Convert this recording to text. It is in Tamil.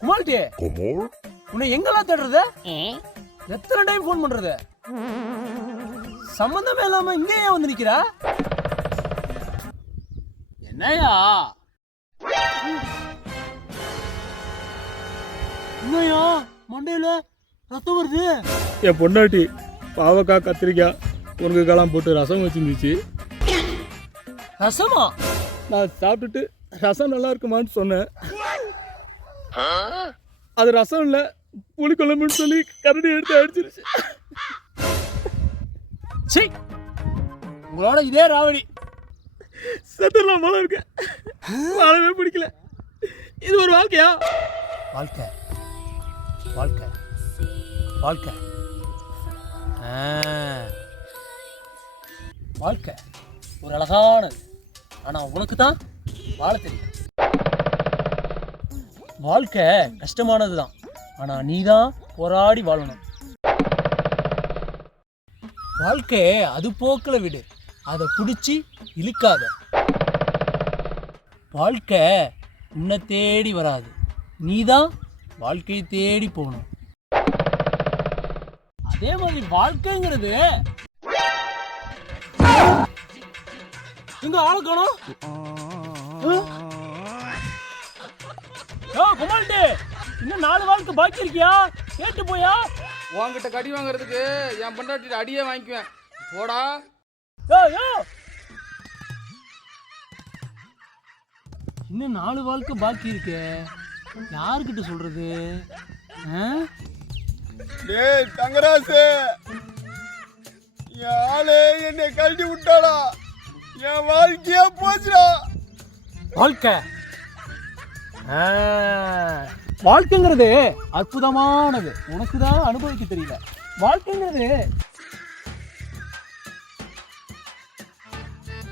குமால்டி உன்னை எங்கெல்லாம் தேடுறது? எத்தனை டைம் ஃபோன் பண்றது? சம்பந்தமே இல்லாம இங்கே ஏன் வந்து நிக்கிறா? என்னையா என்னையா மண்டையில ரத்தம் வருது? என் பொண்டாட்டி பாவக்காய் கத்திரிக்காய் முருங்கைக்காலாம் போட்டு ரசம் வச்சிருந்துச்சு. ரசமா? நான் சாப்பிட்டுட்டு ரசம் நல்லா இருக்குமான்னு சொன்னேன். அது ரசம் இல்லை புளிக்குழம்புன்னு சொல்லி கரடி எடுத்து அடிச்சிருச்சு. சீ, உங்களோட இதே ராவடி. சத்தெல்லாம் போல இருக்கேன், வாழவே பிடிக்கல. இது ஒரு வாழ்க்கையா? வாழ்க்கை வாழ்க்கை வாழ்க்கை வாழ்க்கை ஒரு அழகானது. ஆனா உனக்கு தான் வாழ தெரியும். வாழ்க்கை கஷ்டமானது தான், ஆனா நீ தான் போராடி வாழணும். வாழ்க்கையை அது போக்கில் விடு, அதை பிடிச்சி இழுக்காத. வாழ்க்கை உன்னை தேடி வராது, நீ தான் வாழ்க்கையை தேடி போகணும். அதே மாதிரி வாழ்க்கைங்கிறது எங்க ஆளுக்கணும். குமால்டே, இன்னும் 4 வாழ்க்கை பாக்கி இருக்கியா? கேட்டு போயா? உன்கிட்ட கடி வாங்குறதுக்கு என் பொண்டாட்டி அடியே வாங்கிக்குவேன். போடா. இன்னும் 4 வாழ்க்கை பாக்கி இருக்கு, யாருக்கிட்ட சொல்றது? டேய் தங்கராசு, என் ஆளு என்னை கழட்டி விட்டாடா, என் வாழ்க்கையா போச்சுடா. வாழ்க்கை வாழ்க்கைங்கிறது அற்புதமானது, உனக்கு தான் அனுபவிக்க தெரியல. வாழ்க்கைங்கிறது